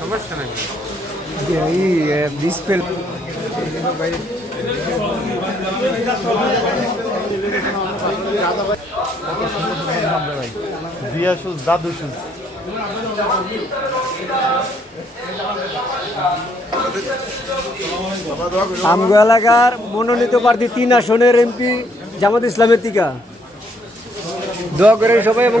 সমস্যা নাই ডিসপ্লে দিয়া শুজ দাদু শুজ আমগো এলাকার মনোনীত প্রার্থী তিন আসনের এমপি জামাত ইসলামের টিকা। দোয়া করেন সবাই এবং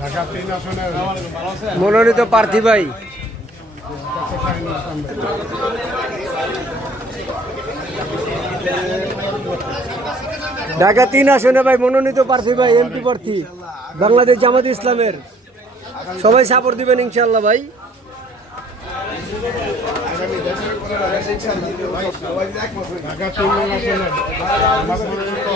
ঢাকা তিন আসনের মনোনীত প্রার্থী ভাই। ঢাকা তিন আসনে ভাই মনোনীত প্রার্থী ভাই, এমপি প্রার্থী, বাংলাদেশ জামাত ইসলামের। সবাই সাপোর্ট দিবেন ইনশাল্লাহ ভাই তিন আসনের আমার মনোনীত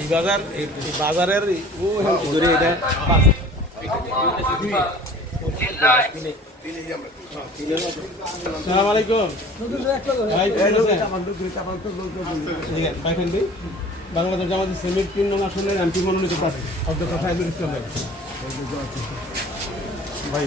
এই বাজার এই বাজারের ও দূরে এটা সালাম আলাইকুম। ভাই ভাই? বাংলাদেশ জামাত ইসলামের তিন নং আসনের এমপি মনোনীত প্রার্থী। অধ্যক্ষ সাহেবুল ইসলাম ভাই।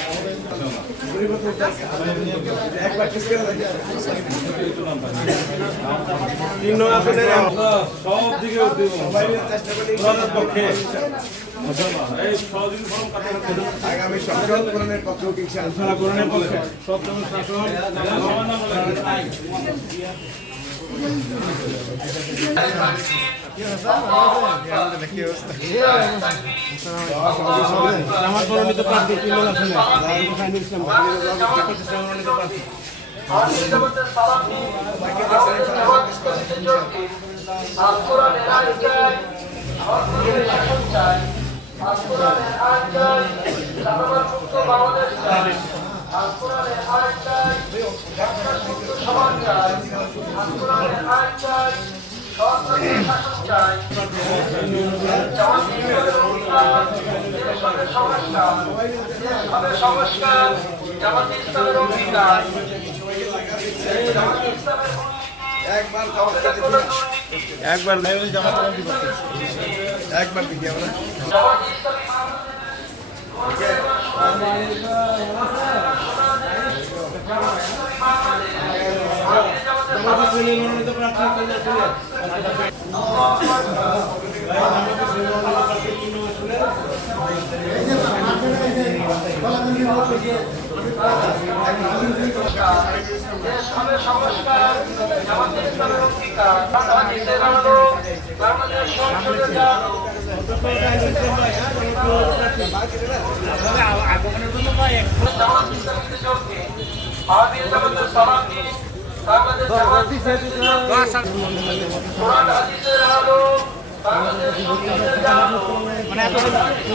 সব আগামী সংসদ করণের পক্ষে আমার মনোনীত প্রার্থী আসনে ফাইনাল ইসলাম মনোনীত প্রার্থী বাংলাদেশ সমাজ সংস্কার জামাত ইসলামের অঙ্গীকার জামাত ইসলামের একবার একবার একবার দেখি আমরা ইসলামী মনোনীত প্রার্থী দেশ হবে সংস্কার ইসলামের অঙ্গীকার বাংলাদেশের আলো জামাত ইসলামীতে মানে